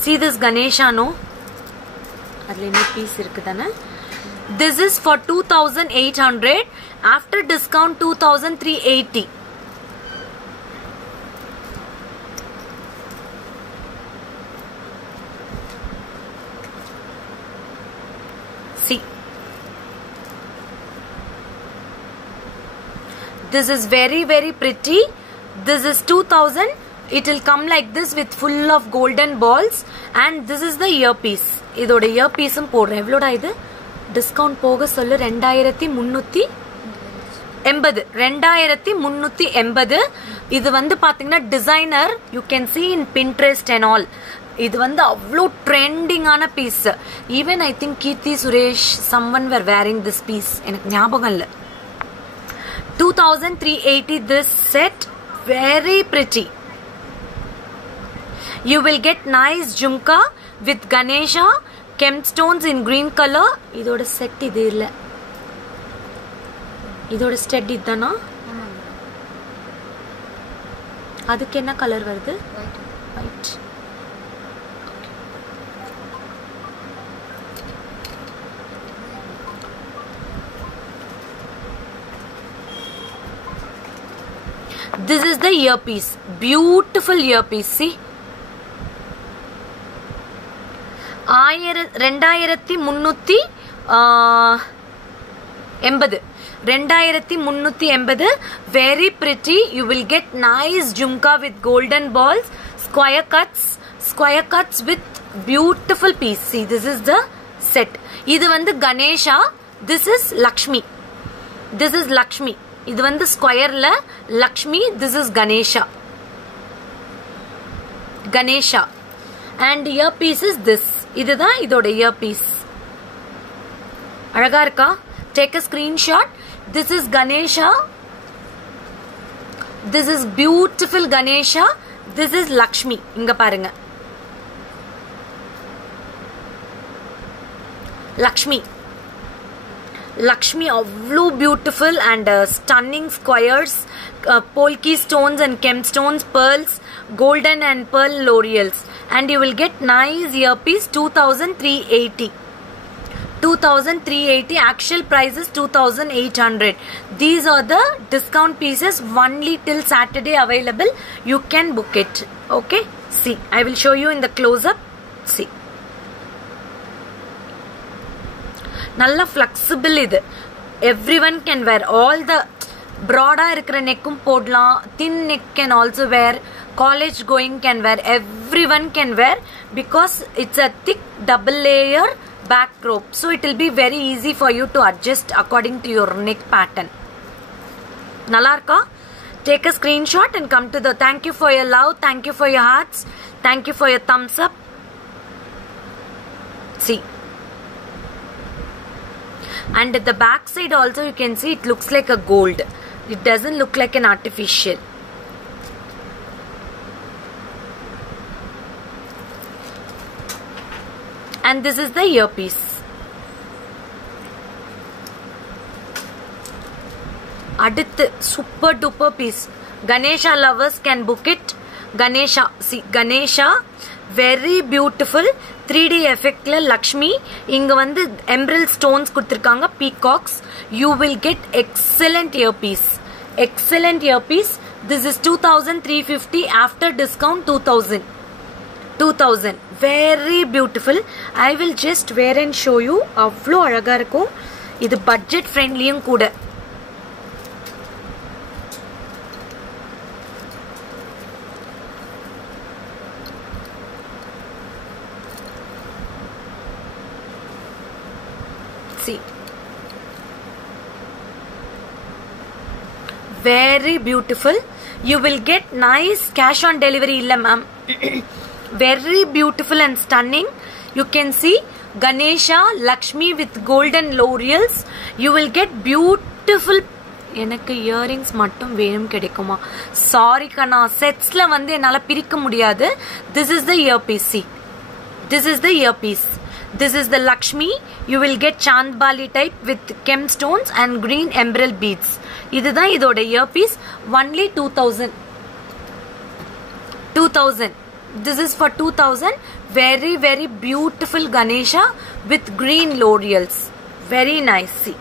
See this Ganesha, no? Piece irukudana. This is for 2800. After discount 2380. See. This is very pretty. This is 2000. It will come like this with full of golden balls, and this is the earpiece. Idoda earpiece um podren. Evloda idu? Discount poga sollu 2380. 2380. இது வந்து பாத்தீங்கன்னா designer. You can see in Pinterest and all. இது வந்து அவ்ளோ ட்ரெண்டிங்கான piece. Even I think Keerthy Suresh someone were wearing this piece. எனக்கு ஞாபகம் இல்ல. 2380 this set. Very pretty. You will get nice jhumka with Ganesha, Kem stones in green color. இதோட set இது இல்ல. இதோட ஸ்டெட் இதுதானா? அதுக்கு என்ன கலர் வருது? White. This is the earpiece. Beautiful earpiece. See. 2300 2380 very pretty. You will get nice jhumka with golden balls, square cuts with beautiful piece. See, this is the set. இது வந்து Ganesha, this is Lakshmi. This is Lakshmi. இது வந்து ஸ்கொயர்ல Lakshmi, this is Ganesha. And earpiece is this. இதுதான் இதோட earpiece. அழகா இருக்கா? Take a screenshot. This is Ganesha. This is beautiful Ganesha. This is Lakshmi. இங்க பாருங்க. Lakshmi avlo beautiful and stunning squares, polki stones and gemstones, pearls, golden and pearl laurels, and you will get nice earpiece. 2380. 2380. Actual price is 2800. These are the discount pieces, only till Saturday available. You can book it. Okay, see, I will show you in the close up. See, நல்ல flexible இது. Everyone can wear. All the broader இருக்கிற நெக்கும் போடலாம். Thin neck can also wear. College going can wear. Everyone can wear because it's a thick double layer back rope. So it will be very easy for you to adjust according to your neck pattern. நல்லா இருக்கா? Take a screenshot and come to the. Thank you for your love. Thank you for your hearts. Thank you for your thumbs up. See. And at the back side also you can see it looks like a gold. It doesn't look like an artificial. And this is the earpiece. Aditya, super duper piece. Ganesha lovers can book it. Ganesha, see, Ganesha, very beautiful 3D effect la Lakshmi. இங்க வந்து emerald stones கொடுத்திருக்காங்க, peacocks. You will get excellent earpiece. Excellent earpiece. This is 2350. After discount 2000. 2000. Very beautiful. I will just wear and show you. அவ்வளோ அழகா இருக்கும். இது budget friendlyயும் கூட. See, very beautiful. You will get nice cash on delivery illa ma'am. Very beautiful and stunning. You can see Ganesha, Lakshmi with golden laurels. You will get beautiful. எனக்கு earrings மட்டும் வேணும் கிடைக்குமா? Sorry கண்ணா, செட்ஸ்ல வந்து என்னால பிரிக்க முடியாது. This is the earpiece. See, this is the earpiece. This is the Lakshmi. You will get Chandbali type with gemstones and green emerald beads. இதுதான் இதோட earpiece. Only 2000. 2000. This is for 2000. Very very beautiful Ganesha with green laurels. Very nice. See,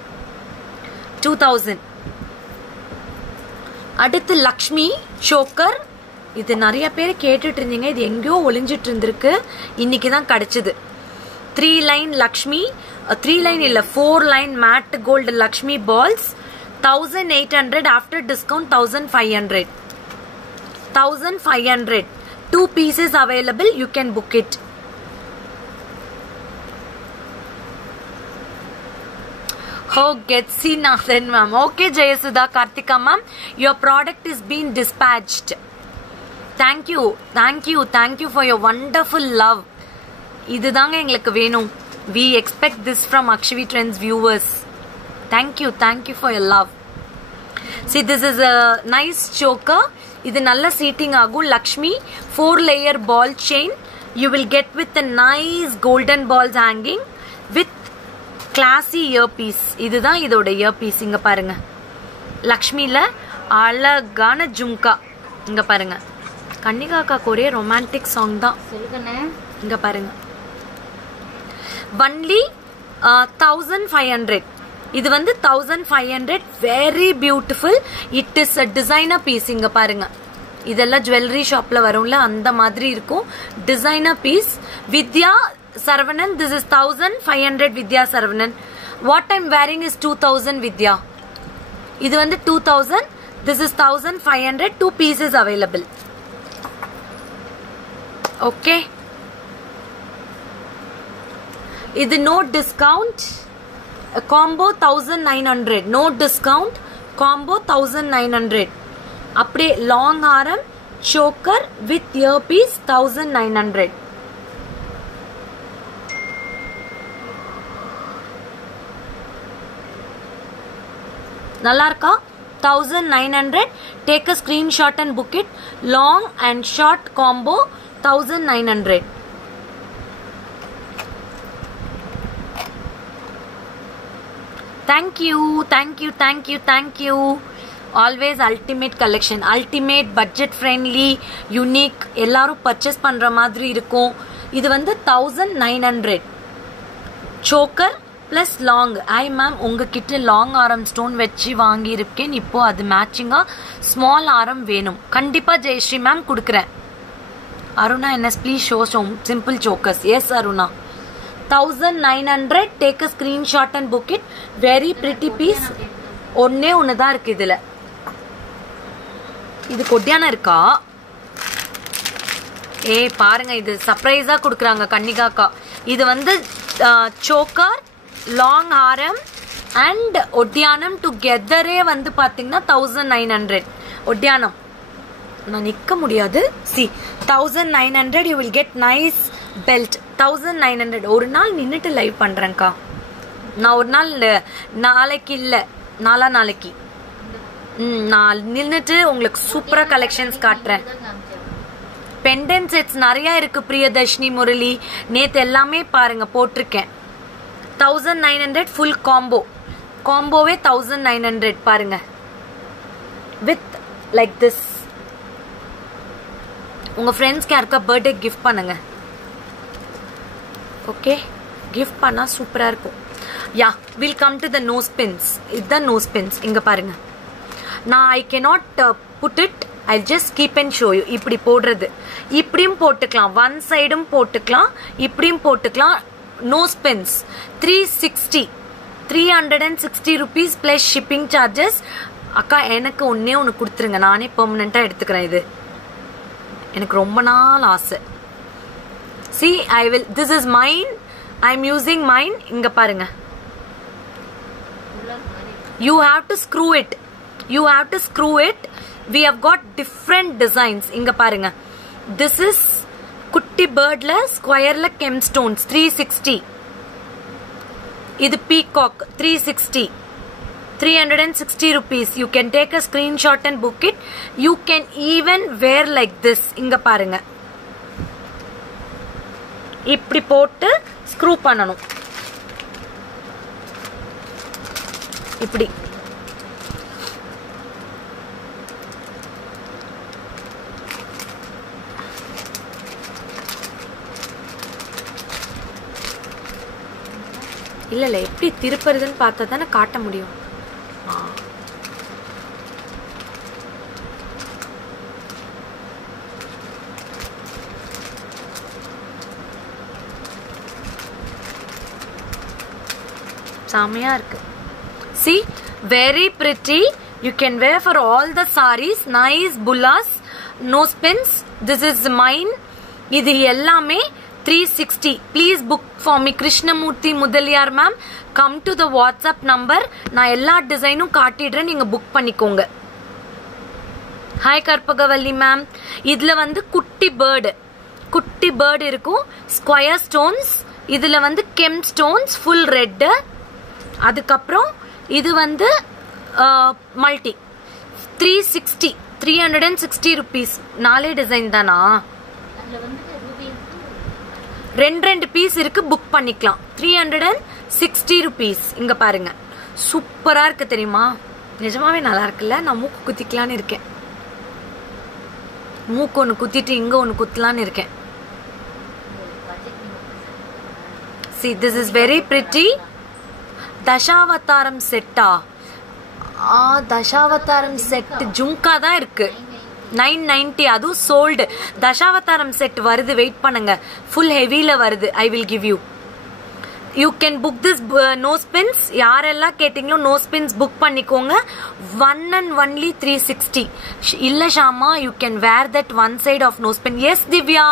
2000. அடுத்து Lakshmi choker. இது நிறைய பேர் கேட்டுட்டு இருந்தீங்க. இது எங்கேயோ ஒளிஞ்சிட்டு இருந்திருக்கு. இன்னைக்கு தான் கிடைச்சது. 3 line Lakshmi, 3 line illa 4 line matte gold Lakshmi balls. 1800. After discount 1500. 1500. 2 pieces available. You can book it. Oh, get see Nathan ma'am. Okay, Jayasudha, Karthika ma'am, your product is being dispatched. Thank you, thank you, thank you for your wonderful love. இதுதாங்க எங்களுக்கு வேணும். We expect this from Akshvi Trends viewers. Thank you for your love. See, this is a nice choker. இது நல்ல seating ஆகும். Lakshmi 4 layer ball chain. You will get with a nice golden balls hanging with classy earpiece. இதுதான் இதோட earpiece. இங்க பாருங்க, லக்ஷ்மில அழகான ஜும்கா. இங்க பாருங்க, கன்னிகாக்கா கோரே ரொமான்டிக் சாங் தான். இங்க பாருங்க, only 1500. இது வந்து 1500. very beautiful. it is a designer piece. இங்க பாருங்க, இதெல்லாம் ஜுவல்லரி ஷாப்ல வரும்ல, அந்த மாதிரி இருக்கும். Designer piece. Vidya Saravanan, this is 1500. Vidya Saravanan. What I'm wearing is 2000 Vidya. இது வந்து 2000. This is 1500. 2 pieces available. Okay. இது no discount. Combo 1900. No discount. Combo 1900. அப்படியே long arm choker with earpiece 1900. நல்லா இருக்கா? 1900. Take a screenshot and book it. Long and short combo 1900. Thank you, thank you, thank you, thank you. Always ultimate collection, ultimate budget friendly, unique. எல்லாரும் purchase பண்ற மாதிரி இருக்கும். இது வந்து 1900. choker plus long. I ma'am உங்ககிட்ட long arm stone வச்சு வாங்கி இருக்கேன். இப்போ அது மேட்சிங்கா small arm வேணும். கண்டிப்பா ஜெயஸ்ரீ மேம் கொடுக்கிறேன். Aruna NS please show some simple chokers. Yes Aruna. 1900. Take a screenshot and book it. Very pretty piece. ஒன்னே ஒண்ணுதான் இருக்கு இதுல. இது கொட்டியான இருக்கா? பாருங்க இது சர்ப்ரைஸா கொடுக்குறாங்க கன்னிகாக்கா. இது வந்து சோக்கர் லாங் ஆரம் அண்ட் ஒட்டியானம் டுகெதரே வந்து பாத்தீங்கன்னா 1900. ஒட்டியானம் நான் நிக்க முடியாது. see 1900 you will get nice belt. 1900. ஒரு நாள் நின்னுட்டு லைவ் பண்றேன்க்கா. நான் ஒரு நாள் நாளைக்கு இல்ல நாளைக்கு நான் நின்னுட்டு உங்களுக்கு சூப்பரா கலெக்ஷன்ஸ் காட்டுறேன். பெண்டன்ட் செட்ஸ் நிறைய இருக்கு பிரியதர்ஷினி முரளி. நேத்து எல்லாமே பாருங்க போட்டிருக்கேன். 1900 ஃபுல் காம்போ. காம்போவே 1900 பாருங்க. With like this. உங்க ஃப்ரெண்ட்ஸ்க்கு யாருக்கா பர்த்டே கிஃப்ட் பண்ணுங்க. ஓகே கிஃப்ட் பண்ணா சூப்பரா இருக்கும். Yeah will come to the nose pins. இதுதான் நோஸ் பின்ஸ். இங்க பாருங்க. நான் I cannot put it. I just keep and show you. இப்படி போடுறது. இப்படியும் போட்டுக்கலாம். ஒன் சைடும் போட்டுக்கலாம். இப்படியும் போட்டுக்கலாம். Nose pins 360. 360 rupees plus shipping charges. அக்கா எனக்கு ஒன்னே ஒன்று கொடுத்துருங்க. நானே பெர்மனண்டா எடுத்துக்கிறேன். இது எனக்கு ரொம்ப நாள் ஆசை. see I will. this is mine. I'm using mine. இங்க பாருங்க. you have to screw it. you have to screw it. we have got different designs. இங்க பாருங்க. this is குட்டி பேர்ட்ல ஸ்கொயர்ல கெம் ஸ்டோன்ஸ் 360. இது peacock 360. 360 rupees. you can take a screenshot and book it. you can even wear like this. இங்க பாருங்க. இப்படி போட்டு screw பண்ணணும். இப்படி இல்ல எப்படி திருப்பறதுன்னு பார்த்தா தானே காட்ட முடியும். சாமையா இருக்கு. see very pretty. you can wear for all the sarees. nice bullas, nose pins. this is mine. இது எல்லாமே 360. please book for me. Krishnamurthy Mudaliar ma'am come to the WhatsApp number. நான் எல்லா டிசைனும் காட்டிடுறேன். நீங்க புக் பண்ணிக்கோங்க. Hi Karpagavalli ma'am. இதுல வந்து குட்டி பேர்டு இருக்கும். Square stones. இதுல வந்து கெம் ஸ்டோன்ஸ் ஃபுல் ரெட். அதுக்கப்புறம் இது வந்து மல்டி 360. 360 rupees. 4 டிசைன் தானா? ரெண்டு பீஸ் இருக்கு. புக் பண்ணிக்கலாம். 360 rupees. இங்க பாருங்க சூப்பரா இருக்கு தெரியுமா? நிஜமாவே நல்லா இருக்குல்ல? நான் மூக்கு குத்திக்கலான்னு இருக்கேன். மூக்கு ஒன்று குத்திட்டு இங்க ஒன்று குத்தலான்னு இருக்கேன். see this is very pretty. Dasavatharam செட்டா? தசாவதாரம் செட் ஜும்கா தான் இருக்கு. 990. அதுவும் சோல்டு. தசாவதாரம் செட் வருது. வெயிட் பண்ணுங்க. ஃபுல் ஹெவில வருது. I will give you. You can book this nose pins. யாரெல்லாம் கேட்டீங்களோ நோஸ் பின்ஸ் புக் பண்ணிக்கோங்க. 1 and only 360. இல்ல Shama, you can wear that one side of nose pin. Yes Divya,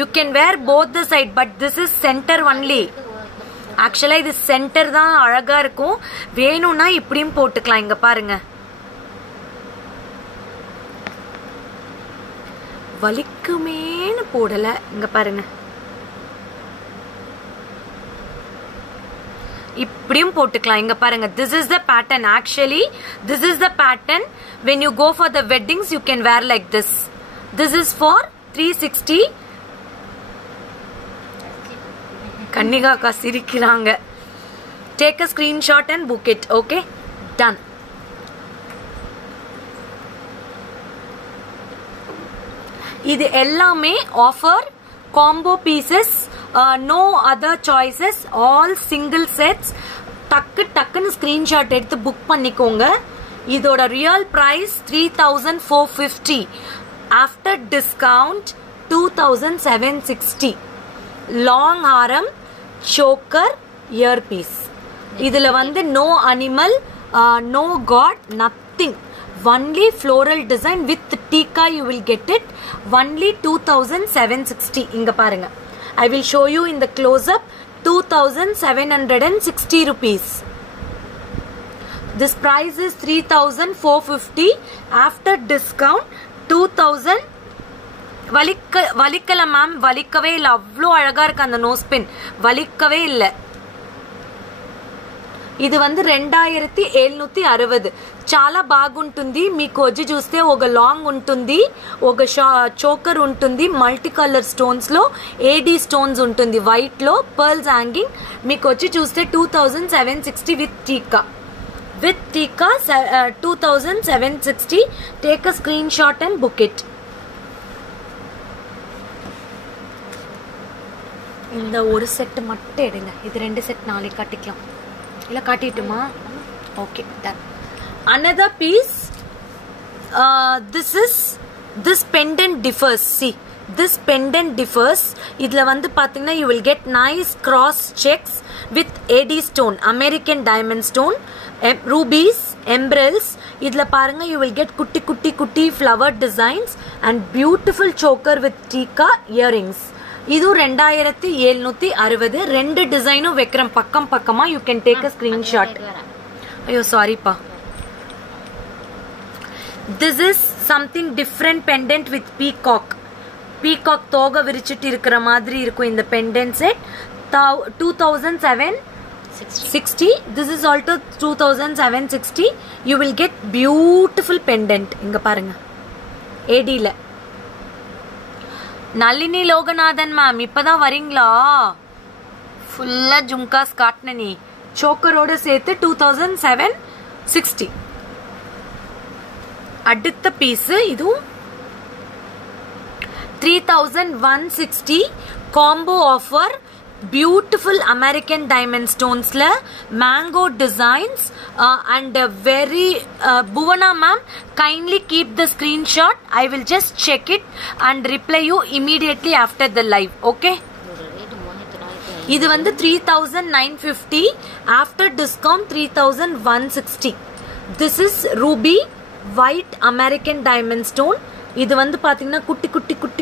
you can wear both the side, but this is centre only. ஆக்சுவலா இது centre தான் அழகா இருக்கும். வேணும்னா இப்படியும் போட்டுக்கலாம். இங்க பாருங்க, வலிக்குமேன்னு போடல. இங்க பாருங்க, இப்படியும் போட்டுக்கலாம். இங்க பாருங்க, this is the pattern. Actually this is the pattern. When you go for the weddings you can wear like this. This is for 360. Kannika அக்கா சிரிக்கிறாங்க. Take a screenshot and book it. Okay, done. இது எல்லாமே offer combo pieces. No other choices, all single sets. டக்குன்னு screenshot எடுத்து book பண்ணிக்கோங்க. இதோட real price 3450. After discount 2760. Long haram, choker, ear piece. இதுல வந்து no animal, no god, nothing. Only floral design with tika you will get it. Only 2760. இங்க பாருங்க, I will show you in the close up. 2760 rupees. This price is 3450. After discount 2000. வலிக்கல ma'am, வலிக்கவே இல்லை. அவ்வளோ அழகா இருக்கு அந்த nose பின், வலிக்கவே இல்லை. ఇది வந்து 2760. చాలా బాగుంటుంది. మీకు వచ్చి చూస్తే ఒక లాంగ్ ఉంటుంది, ఒక చోకర్ ఉంటుంది, మల్టీ కలర్ స్టోన్స్ లో ఏడీ స్టోన్స్ ఉంటుంది, వైట్ లో పర్ల్స్ హ్యాంగింగ్. మీకు వచ్చి చూస్తే 2760 విత్ టీకా. 2760. Take a screen shot and book it. இந்த ஒரு செட் மட்டும் எடுங்க. இது 2 செட் நாளைக்கு காட்டிக்கலாம். இல்ல காட்டிட்டுமா? Okay, done. Another piece, this pendant differs. See, this pendant differs. இதுல வந்து பாத்தீங்கன்னா you will get nice cross checks with AD stone, American diamond stone, rubies, emeralds. இதுல பாருங்க, you will get குட்டி flower designs and beautiful choker with tika earrings. இது 2760. ரெண்டு டிசைனும் வைக்கிறேன் பக்கம் பக்கமா. You can take a screenshot. ஐயோ சாரிப்பா. This is something different pendant with peacock. Peacock தோகை விரிச்சிட்டு இருக்கிற மாதிரி இருக்கும் இந்த pendant set. 2760. This is also 2760. You will get beautiful pendant. இங்க பாருங்க, ஏடில. நளினி லோகநாதன் மேம், இப்பதான் வரீங்களா? ஃபுல்லா ஜும்காஸ் காட்டின நீ சோக்கரோட சேர்த்து 2760. அடுத்த பீஸ் இதுவும் 3160. Combo offer. Beautiful American diamond stones la mango designs and very Bhuvana ma'am, kindly keep the screenshot. I will just check it and reply you immediately after the live. Okay, இது வந்து 3950. after discount 3160. this is ruby white American diamond stone. இது வந்து பாத்தீங்கன்னா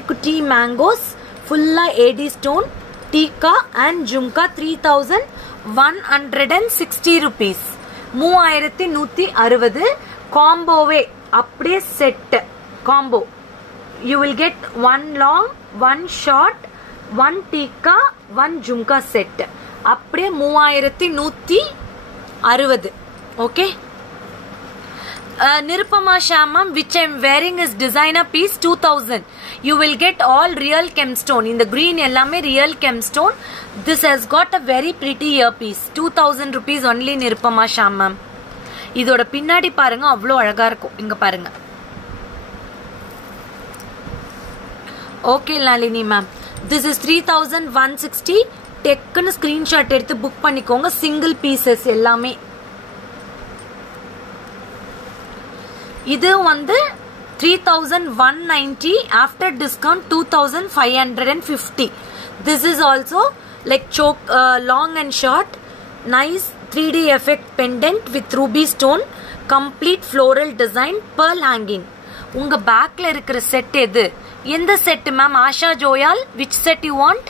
குட்டி mangoes, fulla AD stone, tika and jhumka. 3160 rupees. 3160. காம்போவே அப்படியே set combo. you will get one long, one short, one tika, one jhumka set. அப்படியே 3160. okay. Nirupama Shamam, which I am wearing is designer piece. 2000. You will get all real gemstone. In the green ellame real gemstone. This has got a very pretty earpiece. 2000 rupees only. Nirupama Shamam. இதோட பின்னாடி பாருங்க, அவ்வளோ அழகா இருக்கும். இங்க பாருங்க. Okay Lalini ma'am, this is 3160. டெக்குன்னு screenshot எடுத்து புக் பண்ணிக்கோங்க. சிங்கிள் பீசஸ் எல்லாமே. இது வந்து 3190. after discount 2550. this is also like choke, long and short, nice 3D effect pendant with ruby stone, complete floral design, pearl hanging. உங்க பேக்ல இருக்கிற செட் எது? எந்த set ma'am? Asha Joyal, which set you want?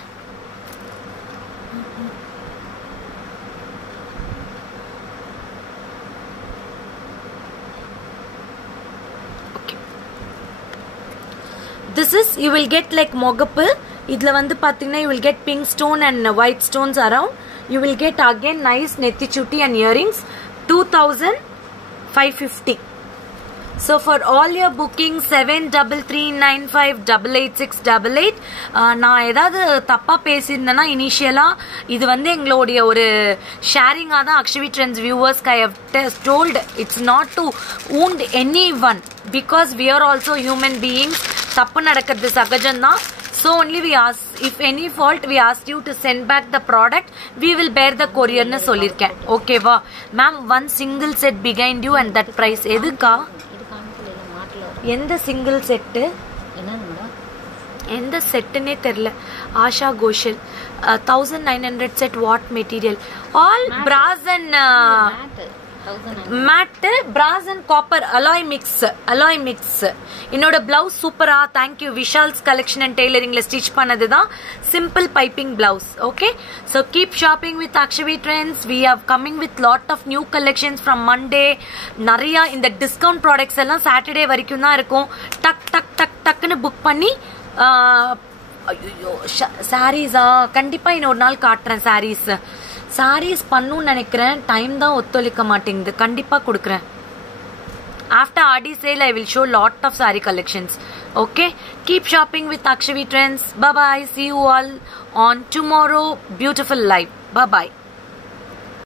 Okay. This is, you will get like mogapu. இதுல வந்து பாத்தீங்கன்னா you will get pink stone and white stones around. You will get again nice nethi chutti and earrings. 2550. So for all your bookings 7339588688. நான் ஏதாவது தப்பா பேசியிருந்தேன்னா இனிஷியலா இது வந்து எங்களுடைய ஒரு ஷேரிங்கா தான் அக்ஷவி ட்ரெண்ட்ஸ் வியூவர்ஸ்க்கு I have told. It's not to wound anyone because we are also human beings. தப்பு நடக்கிறது சகஜம்தான். So only we ask, if any fault we ask you to send back the product, we will bear the courier னு சொல்லிருக்கேன். ஓகேவா ma'am? one single set behind you and that price. எதுக்கா? எந்த single set? எந்த செட்டுன்னே தெரியல. Asha Ghoshal 1900 set what material? All brass and matte brass and copper alloy mix. என்னோட blouse சூப்பரா, thank you. Vishal's collection and டெய்லரிங்ல ஸ்டிச் பண்ணதுதான் simple piping blouse. Okay, so keep shopping with Akshavi Trends. We are coming with lot of new collections from Monday. நிறைய இந்த discount products எல்லாம் Saturday வரைக்கும் தான் இருக்கும். டக் டக் டக் டக்குன்னு புக் பண்ணி ஐயோ சாரீஸா கண்டிப்பா இன்னொரு நாள் காட்டுறேன். சாரீஸ் பண்ணுன்னு நினைக்கிறேன், டைம் தான் ஒத்துழைக்க மாட்டேங்குது. கண்டிப்பா கொடுக்குறேன். After RD sale, I will show lot of saree collections. Okay, keep shopping with Akshavi Trends. Bye bye. See you all on tomorrow. Beautiful live. Bye bye.